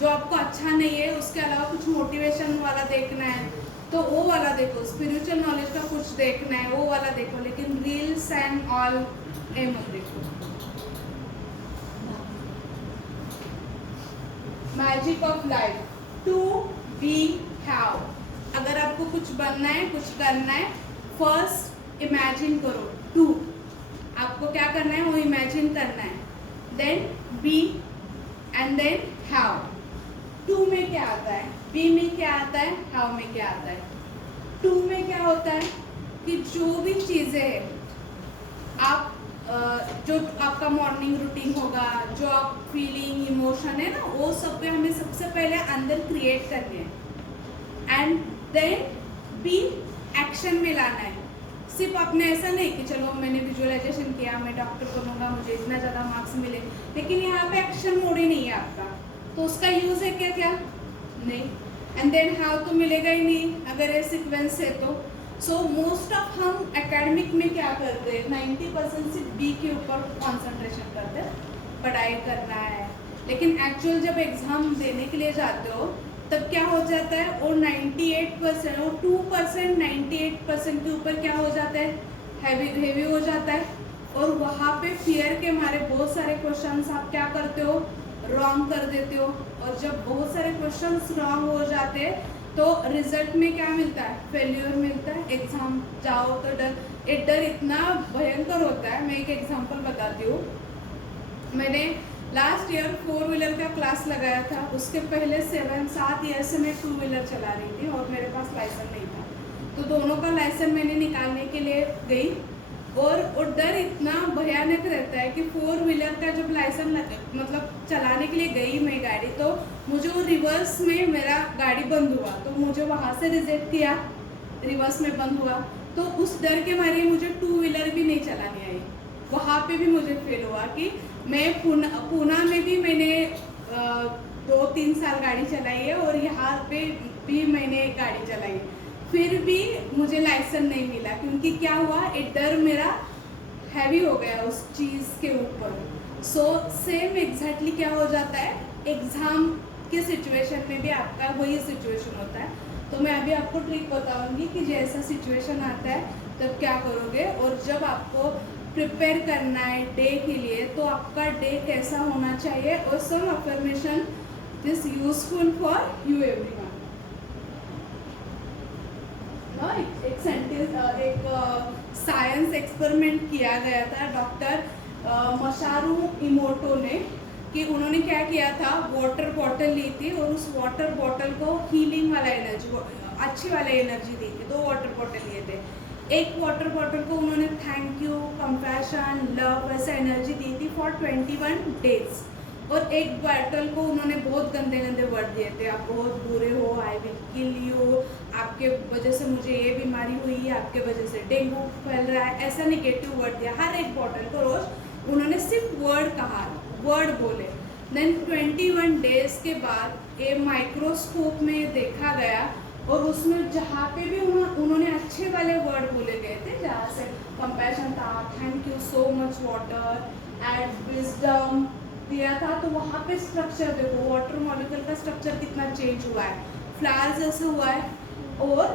जो आपको अच्छा नहीं है उसके अलावा कुछ मोटिवेशन वाला देखना है तो वो वाला देखो, स्पिरिचुअल नॉलेज का कुछ देखना है वो वाला देखो, लेकिन रील्स एंड ऑल मत देखो। Magic of life, to be have. अगर आपको कुछ बनना है, कुछ करना है, फर्स्ट इमेजिन करो। टू, आपको क्या करना है, वो इमेजिन करना है। Then be and then have. To में क्या आता है, बी में क्या आता है, हाउ में क्या आता है। टू में क्या होता है कि जो भी चीज़ें आप जो आपका मॉर्निंग रूटीन होगा, जो आप फीलिंग इमोशन है ना, वो सब पे हमें सबसे पहले अंदर क्रिएट करने हैं एंड देन बी एक्शन में लाना है। सिर्फ आपने ऐसा नहीं कि चलो मैंने विजुअलाइजेशन किया, मैं डॉक्टर बनूंगा, मुझे इतना ज़्यादा मार्क्स मिले, लेकिन यहाँ पे एक्शन मोड ही नहीं है आपका, तो उसका यूज़ है क्या? क्या नहीं। एंड देन हाउ तो मिलेगा ही नहीं अगर ये सीक्वेंस है तो। सो मोस्ट ऑफ हम एकेडमिक में क्या करते हैं, 90% सिर्फ बी के ऊपर कॉन्सेंट्रेशन करते हैं, पढ़ाई करना है। लेकिन एक्चुअल जब एग्ज़ाम देने के लिए जाते हो तब क्या हो जाता है, और 98% और 2% 98% के ऊपर क्या हो जाता है, हैवी हो जाता है। और वहाँ पे फियर के मारे बहुत सारे क्वेश्चंस आप क्या करते हो, रॉन्ग कर देते हो। और जब बहुत सारे क्वेश्चंस रॉन्ग हो जाते हैं तो रिजल्ट में क्या मिलता है, फेल्यूर मिलता है। एग्ज़ाम जाओ तो डर, डर इतना भयंकर होता है। मैं एक एग्जांपल बताती हूँ। मैंने लास्ट ईयर 4 व्हीलर का क्लास लगाया था, उसके पहले 7 ईयर से मैं 2 व्हीलर चला रही थी और मेरे पास लाइसेंस नहीं था। तो दोनों का लाइसेंस मैंने निकालने के लिए गई और डर इतना भयानक रहता है कि 4 व्हीलर का जब लाइसेंस मतलब चलाने के लिए गई मैं गाड़ी, तो मुझे वो रिवर्स में मेरा गाड़ी बंद हुआ, तो मुझे वहाँ से रिजेक्ट किया, रिवर्स में बंद हुआ। तो उस डर के मारे मुझे 2 व्हीलर भी नहीं चलानी आई। वहाँ पे भी मुझे फील हुआ कि मैं पूना में भी मैंने 2-3 साल गाड़ी चलाई है और यहाँ पे भी मैंने गाड़ी चलाई, फिर भी मुझे लाइसेंस नहीं मिला, क्योंकि क्या हुआ, एक डर मेरा हैवी हो गया उस चीज़ के ऊपर। सो सेम एग्जैक्टली क्या हो जाता है, एग्ज़ाम के सिचुएशन में भी आपका वही सिचुएशन होता है। तो मैं अभी आपको ट्रिक बताऊंगी कि जैसा सिचुएशन आता है तब क्या करोगे, और जब आपको प्रिपेयर करना है डे के लिए तो आपका डे कैसा होना चाहिए, और some affirmation this useful for you everyone. एक साइंस एक्सपेरिमेंट किया गया था डॉक्टर मसारू इमोटो ने, कि उन्होंने क्या किया था, वाटर बॉटल ली थी और उस वाटर बॉटल को हीलिंग वाला एनर्जी, अच्छी वाला एनर्जी दी थी। 2 वाटर बॉटल लिए थे, एक वाटर बॉटल को उन्होंने थैंक यू, कंपैशन, लव वैसा एनर्जी दी थी फॉर 21 डेज, और एक बॉटल को उन्होंने बहुत गंदे गंदे वर्ड दिए थे, आप बहुत बुरे हो, आई विल किल यू, आपके वजह से मुझे ये बीमारी हुई है, आपके वजह से डेंगू फैल रहा है, ऐसा निगेटिव वर्ड दिया। हर एक बॉटल को रोज उन्होंने सिर्फ वर्ड कहा, वर्ड बोले। देन 21 डेज के बाद ये माइक्रोस्कोप में देखा गया, और उसमें जहाँ पे भी उन्होंने अच्छे वाले वर्ड बोले गए थे, जहाँ से कंपैशन था, thank you so much water, add wisdom दिया था, तो वहाँ पे स्ट्रक्चर देखो, वाटर मॉलिक्यूल का स्ट्रक्चर कितना चेंज हुआ है, फ्लावर जैसे हुआ है। और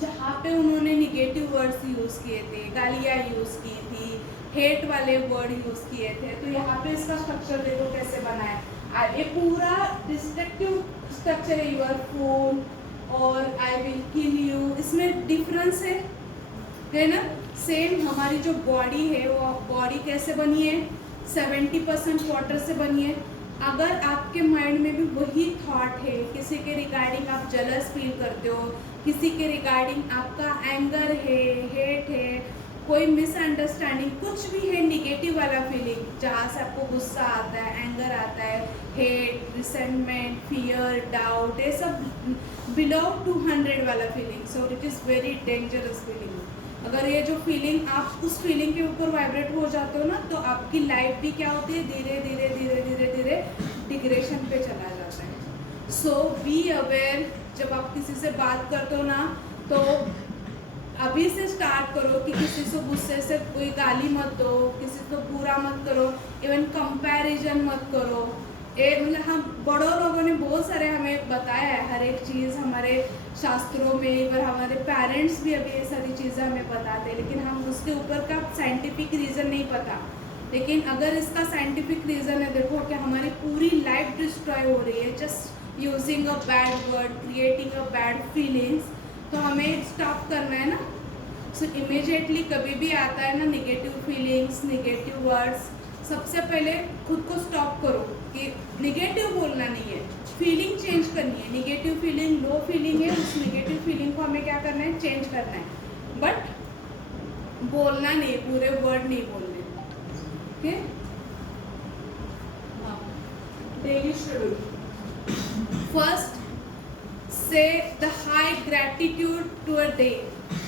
जहाँ पे उन्होंने निगेटिव वर्ड्स यूज़ किए थे, गालियाँ यूज़ की थी, हेट वाले वर्ड यूज़ किए थे, तो यहाँ पे इसका स्ट्रक्चर देखो कैसे बना है। ये पूरा डिस्ट्रक्टिव स्ट्रक्चर है, यूर फोन और आई विल किल यू, इसमें डिफरेंस है ना। सेम हमारी जो बॉडी है, वो बॉडी कैसे बनी है, 70% वाटर से बनी है। अगर आपके माइंड में भी वही थॉट है, किसी के रिगार्डिंग आप जलस फील करते हो, किसी के रिगार्डिंग आपका एंगर है, हेट है, कोई मिसअंडरस्टैंडिंग, कुछ भी है निगेटिव वाला फीलिंग, जहाँ से आपको गुस्सा आता है, एंगर आता है, हेट, रिसेंटमेंट, फियर, डाउट, ये सब बिलो 200 वाला feeling, so it is very dangerous feeling. अगर ये जो फीलिंग, आप उस फीलिंग के ऊपर वाइब्रेट हो जाते हो ना, तो आपकी लाइफ भी क्या होती है, धीरे धीरे धीरे धीरे धीरे डिग्रेशन पे चला जाता है। सो बी अवेयर, जब आप किसी से बात करते हो ना, तो अभी से स्टार्ट करो कि किसी से गुस्से से कोई गाली मत दो, किसी को बुरा मत करो, इवन कंपैरिजन मत करो। ये मतलब हम बड़ों लोगों ने बहुत सारे हमें बताया है, हर एक चीज़ हमारे शास्त्रों में, और हमारे पेरेंट्स भी अभी ये सारी चीज़ें हमें बताते हैं, लेकिन हम उसके ऊपर का साइंटिफिक रीज़न नहीं पता। लेकिन अगर इसका साइंटिफिक रीज़न है, देखो कि हमारी पूरी लाइफ डिस्ट्रॉय हो रही है just using a bad word, creating a bad feelings, तो हमें स्टॉप करना है ना। सो इमीडिएटली कभी भी आता है ना निगेटिव फीलिंग्स, निगेटिव वर्ड्स, सबसे पहले खुद को स्टॉप करो कि निगेटिव बोलना नहीं है, फीलिंग चेंज करनी है। निगेटिव फीलिंग लो फीलिंग है, उस निगेटिव फीलिंग को हमें क्या करना है, चेंज करना है, बट बोलना नहीं, पूरे वर्ड नहीं बोलने। ओके, डेली शेड्यूल, फर्स्ट से the high gratitude to a day.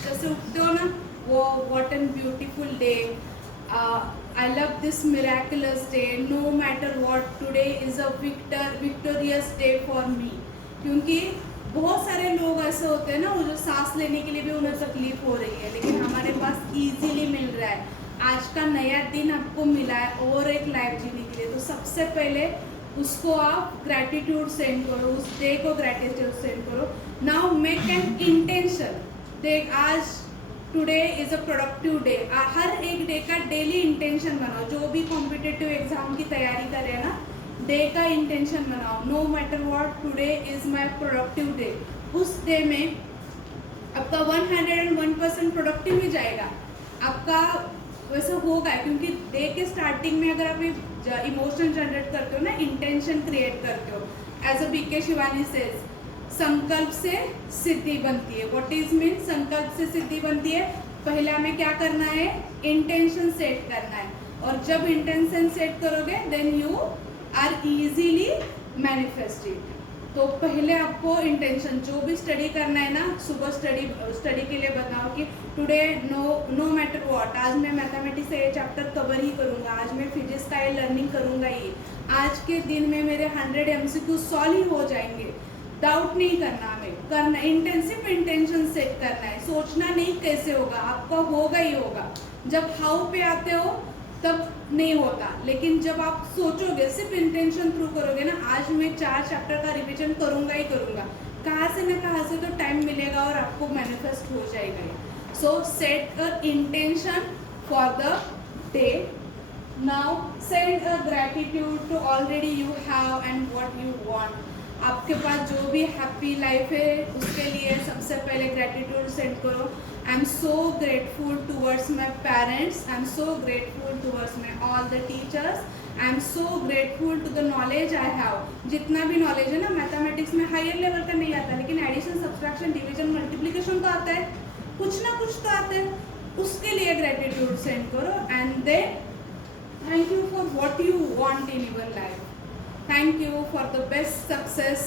जैसे उठते हो ना, वो what an beautiful day, I love this miraculous day, no matter what, today is a victorious day for me। क्योंकि बहुत सारे लोग ऐसे होते हैं ना, वो जो सांस लेने के लिए भी उन्हें तकलीफ हो रही है, लेकिन हमारे पास इजीली मिल रहा है, आज का नया दिन आपको मिला है और एक लाइफ जीने के लिए। तो सबसे पहले उसको आप ग्रैटिट्यूड सेंड करो, उस डे को ग्रैटिट्यूड सेंड करो। नाउ मेक एन इंटेंशन, देख आज today is a productive day. हर एक डे का डेली इंटेंशन बनाओ, जो भी कॉम्पिटिटिव एग्जाम की तैयारी कर रहे हैं ना, डे का इंटेंशन बनाओ, no matter what, today is my productive day. उस डे में आपका 101% प्रोडक्टिव ही जाएगा, आपका वैसे होगा, क्योंकि डे के स्टार्टिंग में अगर आप इमोशन जनरेट करते हो ना, इंटेंशन क्रिएट करते हो, as a BK Shivani says, संकल्प से सिद्धि बनती है। व्हाट इज मीन संकल्प से सिद्धि बनती है? पहले हमें क्या करना है? इंटेंशन सेट करना है, और जब इंटेंशन सेट करोगे then you are easily manifested. तो पहले आपको इंटेंशन, जो भी स्टडी करना है ना, सुबह स्टडी के लिए बताओ कि टुडे नो मैटर व्हाट, आज मैं मैथमेटिक्स का ये चैप्टर कवर ही करूँगा, आज मैं फिजिक्स का ये लर्निंग करूँगा ही, आज के दिन में मेरे 100 MCQ सॉल्व ही हो जाएंगे। डाउट नहीं करना, हमें करना, इंटेंसिव इंटेंशन सेट करना है। सोचना नहीं कैसे होगा, आपका होगा ही होगा। जब हाउ पे आते हो तब नहीं होता, लेकिन जब आप सोचोगे, सिर्फ इंटेंशन थ्रू करोगे ना, आज मैं 4 चैप्टर का रिवीजन करूँगा ही करूँगा, कहाँ से न कहाँ से तो टाइम मिलेगा और आपको मैनिफेस्ट हो जाएगा। So set a intention for the day. Now send a gratitude to already you have and what you want. आपके पास जो भी हैप्पी लाइफ है उसके लिए सबसे पहले ग्रैटिट्यूड सेंड करो। I am so grateful towards my parents, I am so grateful towards my all the teachers, I am so grateful to the knowledge I have. जितना भी नॉलेज है ना, मैथमेटिक्स में हायर लेवल का नहीं आता, लेकिन एडिशन, सब्सट्रैक्शन, डिवीजन, मल्टीप्लिकेशन तो आता है, कुछ ना कुछ तो आता है, उसके लिए ग्रेटिट्यूड सेंड करो। And then thank you for what you want in your life. Thank you for the best success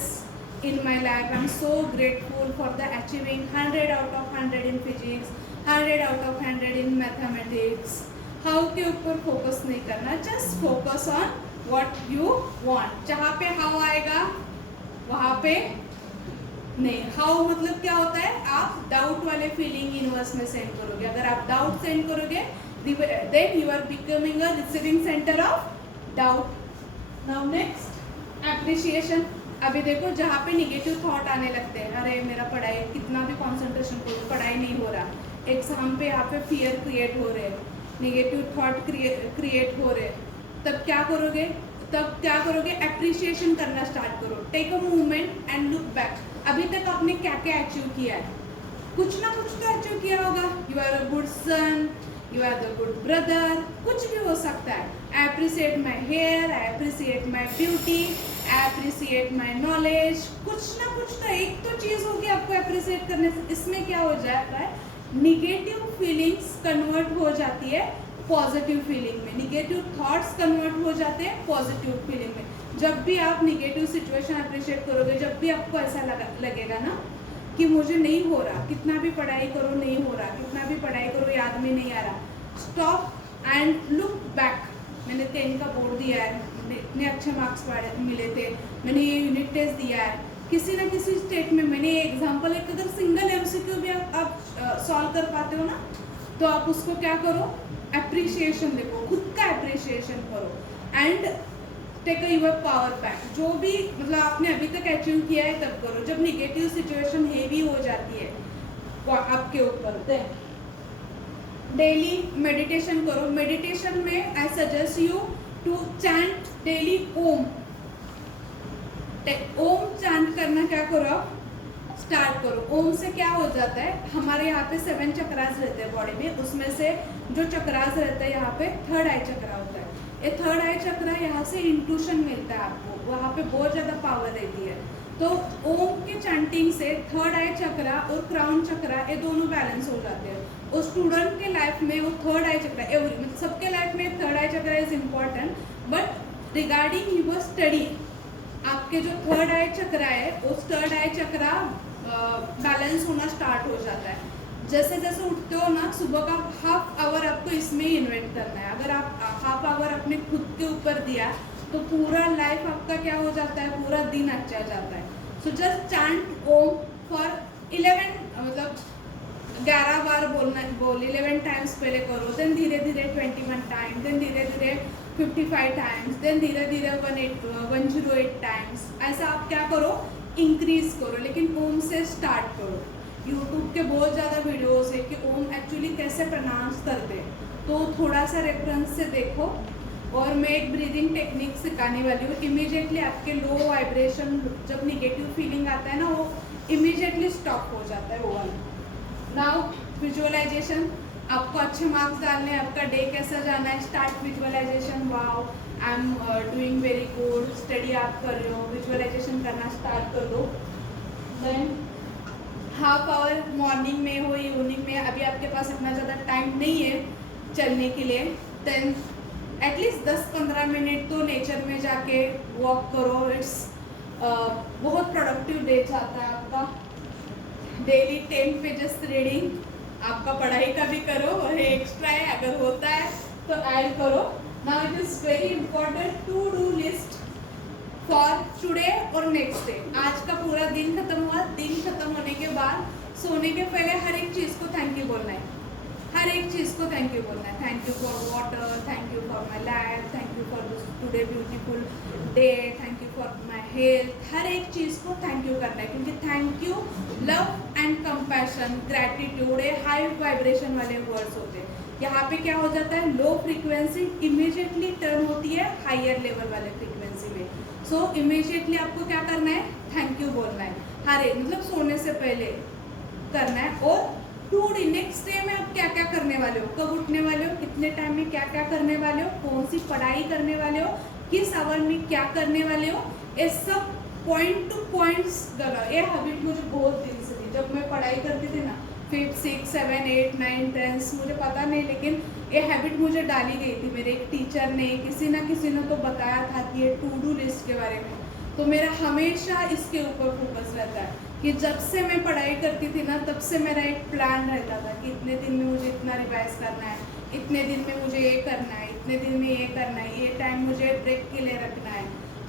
in my life. I'm so grateful for the achieving 100 out of 100 in physics, 100 out of 100 in mathematics. How के ऊपर focus नहीं करना, just focus on what you want. जहाँ पे how आएगा वहाँ पे नहीं। how मतलब क्या होता है? आप डाउट वाले फीलिंग यूनिवर्स में सेंड करोगे। अगर आप डाउट सेंड करोगे then you are becoming a receiving center of doubt. Now next appreciation. अभी देखो, जहाँ पे निगेटिव थॉट आने लगते हैं, अरे मेरा पढ़ाई, कितना भी कंसंट्रेशन करो पढ़ाई नहीं हो रहा, एग्जाम पे यहाँ पे फियर क्रिएट हो रहे, निगेटिव थॉट क्रिएट हो रहे, तब क्या करोगे? एप्रिशिएशन करना स्टार्ट करो। Take a movement and look back. अभी तक आपने क्या क्या अचीव किया है? कुछ ना कुछ तो अचीव किया होगा। You are a good son, you are the good brother, कुछ भी हो सकता है। I appreciate my hair, I appreciate my beauty, I appreciate my knowledge. कुछ ना कुछ तो एक तो चीज़ होगी आपको अप्रिशिएट करने से। इसमें क्या हो जाता है? निगेटिव फीलिंग्स कन्वर्ट हो जाती है पॉजिटिव फीलिंग में, निगेटिव थॉट्स कन्वर्ट हो जाते हैं पॉजिटिव फीलिंग में। जब भी आप निगेटिव सिचुएशन अप्रिशिएट करोगे, जब भी आपको ऐसा लगेगा ना कि मुझे नहीं हो रहा, कितना भी पढ़ाई करो नहीं हो रहा, कितना भी पढ़ाई करो याद में नहीं आ रहा, स्टॉप एंड लुक बैक। मैंने 10 का बोर्ड दिया है, इतने अच्छे मार्क्स मिले थे, मैंने ये यूनिट टेस्ट दिया है, किसी ना किसी स्टेट में मैंने ये एग्जाम्पल एक, अगर सिंगल MCQ भी आप सॉल्व कर पाते हो ना, तो आप उसको क्या करो? अप्रिशिएशन देखो, खुद का अप्रिशिएशन करो and take your power back. जो भी मतलब आपने अभी तक अचीव किया है तब करो। जब निगेटिव सिचुएशन हेवी हो जाती है आपके ऊपर, डेली मेडिटेशन करो। मेडिटेशन में I suggest you to chant daily Om. Om chant करना क्या करो? स्टार्ट करो। ओम से क्या हो जाता है? हमारे यहाँ पे 7 चक्रास रहते हैं बॉडी में, उसमें से जो चक्रास रहता है यहाँ पे थर्ड आई चक्रा होता है। ये थर्ड आई चक्रा, यहाँ से इंट्यूशन मिलता है आपको, वहाँ पे बहुत ज़्यादा पावर रहती है। तो ओम के चैंटिंग से थर्ड आई चक्रा और क्राउन चक्रा ये दोनों बैलेंस हो जाते हैं। और स्टूडेंट के लाइफ में वो थर्ड आई चक्रा, मतलब सबके लाइफ में third eye chakra is important, but regarding your study आपके जो थर्ड आई चक्रा है, उस थर्ड आई चक्रा बैलेंस होना स्टार्ट हो जाता है। जैसे जैसे उठते हो ना, सुबह का हाफ आवर आपको इसमें ही इन्वेस्ट करना है। अगर आप हाफ आवर अपने खुद के ऊपर दिया तो पूरा लाइफ आपका क्या हो जाता है? पूरा दिन अच्छा जाता है। So just chant Om for 11 मतलब 11 बार बोल 11 टाइम्स पहले करो, देन धीरे धीरे 21 टाइम्स, देन धीरे धीरे 55 टाइम्स, देन धीरे धीरे 108 टाइम्स। ऐसा आप क्या करो? इंक्रीज करो, लेकिन ओम से स्टार्ट करो। यूट्यूब के बहुत ज़्यादा वीडियोस है कि ओम एक्चुअली कैसे प्रोनाउंस करते हैं, तो थोड़ा सा रेफरेंस से देखो। और मैं एक ब्रीदिंग टेक्निक सिखाने वाली हूँ। इमीडिएटली आपके लो वाइब्रेशन, जब निगेटिव फीलिंग आता है ना, वो इमीडिएटली स्टॉप हो जाता है वो वाला। Now visualisation. आपको अच्छे मार्क्स डालने हैं, आपका डे कैसा जाना है, start visualisation, wow I am doing very good, study आप कर रहे हो, विजुअलाइजेशन करना स्टार्ट कर दो। देन हाफ आवर मॉर्निंग में हो इवनिंग में, अभी आपके पास इतना ज़्यादा टाइम नहीं है चलने के लिए, देन एटलीस्ट 10-15 मिनट तो नेचर में जाके वॉक करो। इट्स बहुत प्रोडक्टिव डे जाता है आपका। डेली 10 पेजेस रीडिंग, आपका पढ़ाई का भी करो और एक्स्ट्रा है अगर होता है तो ऐड करो। Now it is very important to do list for today और नेक्स्ट डे। आज का पूरा दिन खत्म हुआ, दिन खत्म होने के बाद सोने के पहले हर एक चीज़ को थैंक यू बोलना है, हर एक चीज़ को थैंक यू बोलना है। Thank you for water, thank you for my life, thank you for this today beautiful day, thank you for my health. हर एक चीज़ को थैंक यू करना है, क्योंकि thank you, love and compassion, gratitude ये हाई वाइब्रेशन वाले words होते हैं। यहाँ पे क्या हो जाता है, लो फ्रीक्वेंसी इमीडिएटली टर्न होती है हायर लेवल वाले फ्रीक्वेंसी में। सो इमीडिएटली आपको क्या करना है, थैंक यू बोलना है हर एक, मतलब सोने से पहले करना है। और टू डे नेक्स्ट डे में आप क्या क्या करने वाले हो, कब उठने वाले हो, कितने टाइम में क्या क्या करने वाले हो, कौन सी पढ़ाई करने वाले हो, किस आवर में क्या करने वाले हो, ये सब पॉइंट टू पॉइंट्स करो। ये हैबिट मुझे बहुत दिन से थी, जब मैं पढ़ाई करती थी ना 5th 6th 7th 8th 9th 10th, मुझे पता नहीं, लेकिन ये हैबिट मुझे डाली गई थी मेरे एक टीचर ने, किसी ना किसी ने तो बताया था कि ये टू डू लिस्ट के बारे में। तो मेरा हमेशा इसके ऊपर फोकस रहता है कि जब से मैं पढ़ाई करती थी ना, तब से मेरा एक प्लान रहता था कि इतने दिन में मुझे इतना रिवाइज करना है, इतने दिन में मुझे ये करना है, इतने दिन में ये करना है, ये टाइम मुझे ब्रेक के लिए रखना है।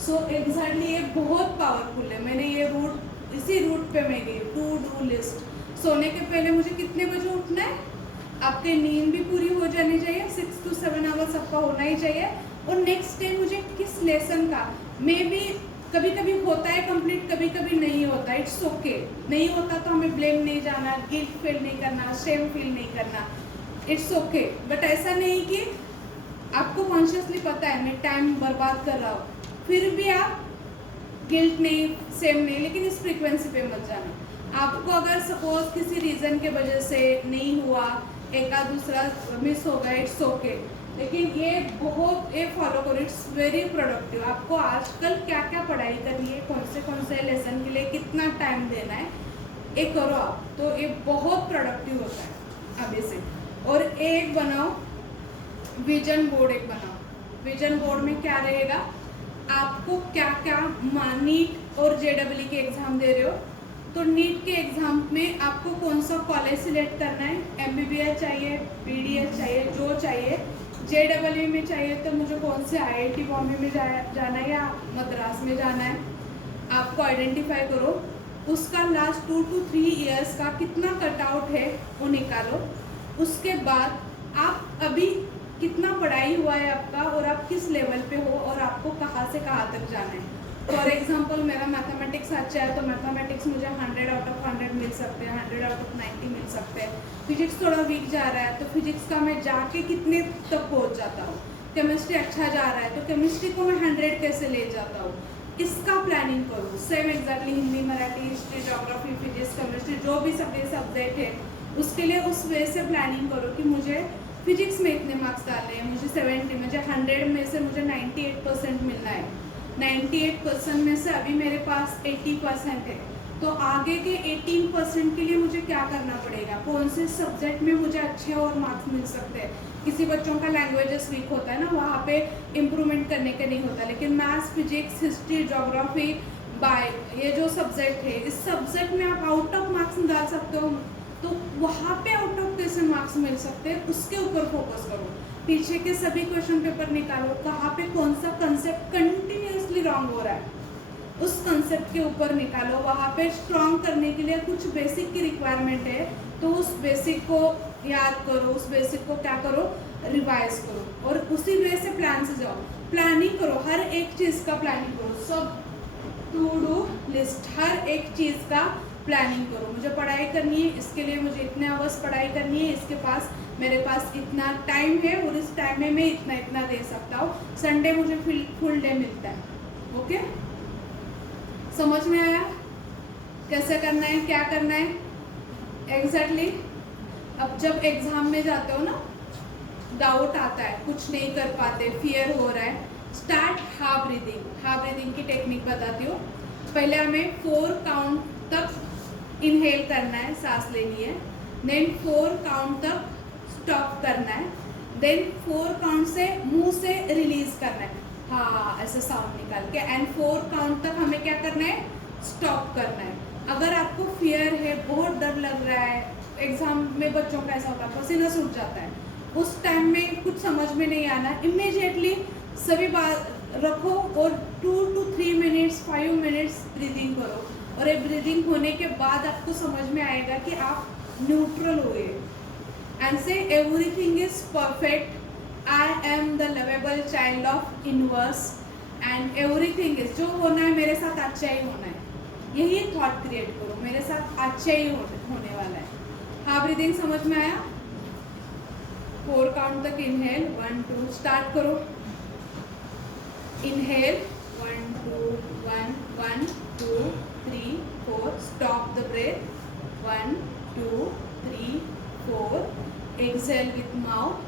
सो एग्जैक्टली ये बहुत पावरफुल है। मैंने ये रूट, इसी रूट पे मैं गई, टू डू लिस्ट। सोने के पहले मुझे कितने बजे उठना है, आपकी नींद भी पूरी हो जानी चाहिए, 6 to 7 आवर्स आपका होना ही चाहिए। और नेक्स्ट डे मुझे किस लेसन का, मे बी कभी कभी होता है कंप्लीट, कभी कभी नहीं होता, इट्स ओके। नहीं होता तो हमें ब्लेम नहीं जाना, गिल्ट फील नहीं करना, शेम फील नहीं करना, इट्स ओके। बट ऐसा नहीं कि आपको कॉन्शियसली पता है मैं टाइम बर्बाद कर रहा हूँ, फिर भी आप गिल्ट नहीं, सेम नहीं, लेकिन इस फ्रीक्वेंसी पे मत जाना। आपको अगर सपोज किसी रीज़न के वजह से नहीं हुआ, एक आध दूसरा मिस हो गया, इट्स ओके, लेकिन ये बहुत ये फॉलो करो, इट्स वेरी प्रोडक्टिव। आपको आजकल क्या क्या पढ़ाई करनी है, कौन से लेसन के लिए कितना टाइम देना है, ये करो आप, तो ये बहुत प्रोडक्टिव होता है अभी से। और एक बनाओ विजन बोर्ड, एक बनाओ विजन बोर्ड में क्या रहेगा, आपको क्या क्या नीट और JEE के एग्ज़ाम दे रहे हो, तो नीट के एग्ज़ाम में आपको कौन सा कॉलेज सिलेक्ट करना है, MBBS चाहिए, BDS चाहिए, जो चाहिए। JEE में चाहिए तो मुझे कौन से IIT बॉम्बे में जाना है या मद्रास में जाना है, आपको आइडेंटिफाई करो। उसका लास्ट 2 to 3 ईयर्स का कितना कटआउट है वो निकालो। उसके बाद आप अभी कितना पढ़ाई हुआ है आपका, और आप किस लेवल पे हो, और आपको कहाँ से कहाँ तक जाना है। फॉर एग्जाम्पल मेरा मैथमेटिक्स अच्छा है तो मैथमेटिक्स मुझे 100 out of 100 मिल सकते हैं, 100 out of 90 मिल सकते हैं। फिजिक्स थोड़ा वीक जा रहा है तो फिजिक्स का मैं जाके कितने तक पहुंच जाता हूँ। केमिस्ट्री अच्छा जा रहा है तो केमिस्ट्री को मैं 100 कैसे ले जाता हूँ, इसका प्लानिंग करूँ। Same exactly Hindi, Marathi, history, geography, physics, chemistry, जो भी सब्जेक्ट है उसके लिए उस वे से प्लानिंग करो कि मुझे फिजिक्स में इतने मार्क्स डालने हैं, मुझे 70, मुझे 100 में से मुझे 98% मिलना है। 98% में से अभी मेरे पास 80% है, तो आगे के 18% के लिए मुझे क्या करना पड़ेगा, कौन से सब्जेक्ट में मुझे अच्छे और मार्क्स मिल सकते हैं। किसी बच्चों का लैंग्वेजेस वीक होता है ना, वहाँ पे इम्प्रूवमेंट करने के नहीं होता, लेकिन maths, physics, history, geography, by ये जो सब्जेक्ट है, इस सब्जेक्ट में आप आउट ऑफ मार्क्स निकाल सकते हो, तो वहाँ पे आउट ऑफ कैसे मार्क्स मिल सकते हैं उसके ऊपर फोकस करो। पीछे के सभी क्वेश्चन पेपर निकालो, कहाँ पे कौन सा कंसेप्ट कंटिन्यूसली रॉन्ग हो रहा है, उस कंसेप्ट के ऊपर निकालो। वहाँ पे स्ट्रॉन्ग करने के लिए कुछ बेसिक की रिक्वायरमेंट है, तो उस बेसिक को याद करो, उस बेसिक को क्या करो, रिवाइज करो, और उसी वे से प्लान से जाओ। प्लानिंग करो, हर एक चीज़ का प्लानिंग करो, सब टू डू लिस्ट, हर एक चीज़ का प्लानिंग करो। मुझे पढ़ाई करनी है, इसके लिए मुझे इतने आवर्स पढ़ाई करनी है, इसके पास मेरे पास इतना टाइम है, और इस टाइम में मैं इतना इतना दे सकता हूँ। संडे मुझे फुल डे मिलता है। ओके, समझ में आया कैसे करना है, क्या करना है एग्जैक्टली? अब जब एग्जाम में जाते हो ना, डाउट आता है, कुछ नहीं कर पाते, फियर हो रहा है, start half breathing. Half breathing की टेक्निक बताती हूँ। पहले हमें 4 काउंट तक इनहेल करना है, सांस लेनी है, देन 4 काउंट तक स्टॉप करना है, देन 4 काउंट से मुंह से रिलीज करना है, हाँ ऐसे साउंड निकाल के, एंड 4 काउंट तक हमें क्या करना है, स्टॉप करना है। अगर आपको फियर है, बहुत डर लग रहा है, एग्जाम में बच्चों का ऐसा होता है पसीना सूख जाता है, उस टाइम में कुछ समझ में नहीं आना, इमीडिएटली सभी बात रखो और 2 to 3 मिनट्स 5 मिनट्स ब्रीदिंग करो, और ये ब्रीदिंग होने के बाद आपको समझ में आएगा कि आप न्यूट्रल हुए, एंड से everything is perfect, I am the lovable child of universe, and everything is, जो होना है मेरे साथ अच्छा ही होना है, यही थॉट क्रिएट करो, मेरे साथ अच्छा ही होने वाला है। हाँ, ब्रीदिंग समझ में आया? 4 काउंट तक इनहेल, 1 2 स्टार्ट करो। Inhale 1 2 1 1 2 3 4, stop the breath 1 2 3 4, exhale with mouth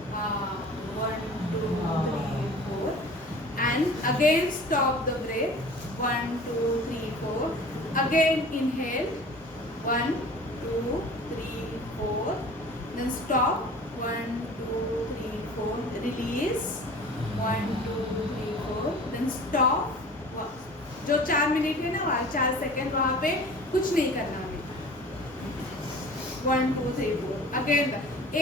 1 2 3 4, and again stop the breath 1 2 3 4, again inhale 1 2 3 4, then stop 1 2 3 4, release 1 2 3 4, then stop। जो 4 मिनट है ना, वहाँ 4 सेकेंड, वहाँ पे कुछ नहीं करना हमें। 1 2 3 4, अगेन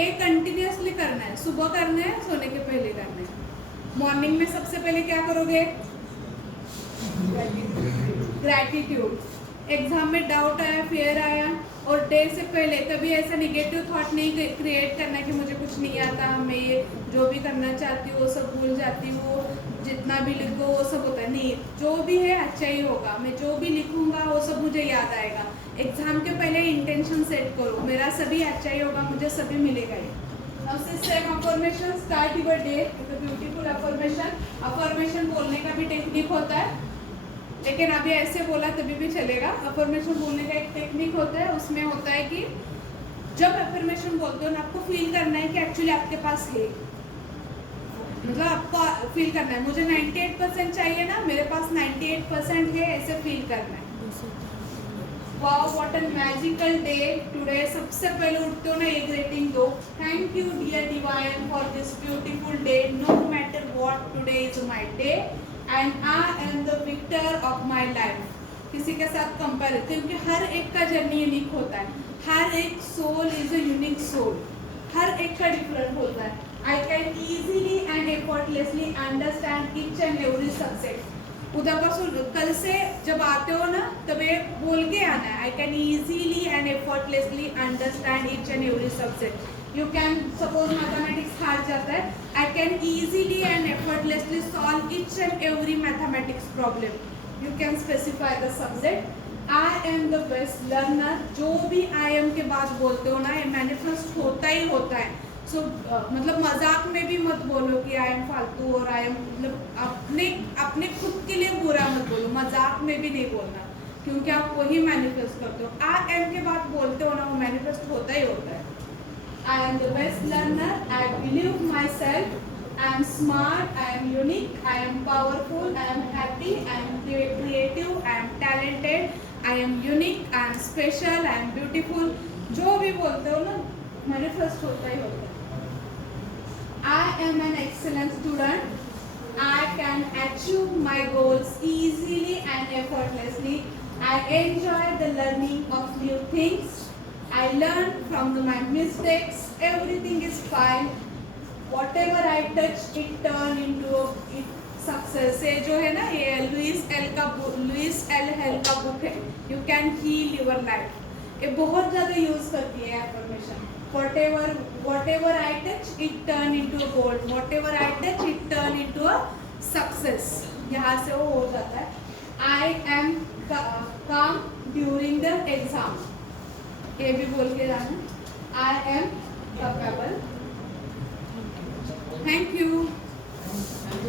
एक कंटिन्यूसली करना है, सुबह करना है, सोने के पहले करना है। मॉर्निंग में सबसे पहले क्या करोगे? ग्रैटिट्यूड। एग्जाम में डाउट आया, फियर आया, और डे से पहले कभी ऐसा निगेटिव थॉट नहीं क्रिएट करना कि मुझे कुछ नहीं आता, मैं जो भी करना चाहती हूँ वो सब भूल जाती हूँ, जितना भी लिखो वो सब होता है, नहीं, जो भी है अच्छा ही होगा, मैं जो भी लिखूंगा वो सब मुझे याद आएगा। एग्जाम के पहले इंटेंशन सेट करो, मेरा सभी अच्छा ही होगा, मुझे सभी मिलेगा ही। अब से same affirmation, start your day with a beautiful affirmation. Affirmation बोलने का भी टेक्निक होता है, लेकिन अभी ऐसे बोला तभी भी चलेगा। अफर्मेशन बोलने का एक टेक्निक होता है, उसमें होता है कि जब अफर्मेशन बोलते हो ना, आपको फील करना है कि एक्चुअली आपके पास है, मतलब आपको फील करना है मुझे 98% चाहिए ना, मेरे पास 98% है, ऐसे फील करना है। Wow what an magical day today. सबसे पहले उठते हो ना, ये ग्रीटिंग दो, thank you dear divine for this beautiful day, no matter what today is my day and I am the victor of my life. किसी के साथ कंपेयर, क्योंकि हर एक का जर्नी यूनिक होता है, हर एक soul is a unique soul, हर एक का डिफरेंट होता है। I can easily and effortlessly understand each and every subject. उदाहरण कल से जब आते हो ना, तब ये बोल के आना है, I can easily and effortlessly understand each and every subject. You can suppose mathematics हार जाता है, I can easily and effortlessly solve each and every mathematics problem. You can specify the subject. I am the best learner. जो भी I am के बाद बोलते हो ना, ये मैनिफेस्ट होता ही होता है। सो मतलब मजाक में भी मत बोलो कि आई एम फालतू, और आई एम, मतलब अपने खुद के लिए बुरा मत बोलो, मजाक में भी नहीं बोलना, क्योंकि आप वही मैनिफेस्ट करते हो। आई एम के बाद बोलते हो ना, वो मैनिफेस्ट होता ही होता है। आई am the best learner, I believe my self, I am smart, I am unique, I am powerful, I am happy, I am creative, I am talented, I am unique, I am special, I am beautiful. जो भी बोलते हो ना, manifest होता ही होता है। I am an excellent student. I can achieve my goals easily and effortlessly. I enjoy the learning of new things. I learn from my mistakes. Everything is fine. Whatever I touch, it turn into success. ये जो है ना, ये Louis L hello का book है, You Can Heal Your Life। ये बहुत ज़्यादा यूज़ करती है affirmation. Whatever I touch, it turn into a gold. Whatever I touch, it turn into a success. यहाँ से वो हो जाता है। I am calm during the exam. ये भी बोल के जाना। I am capable. Thank you.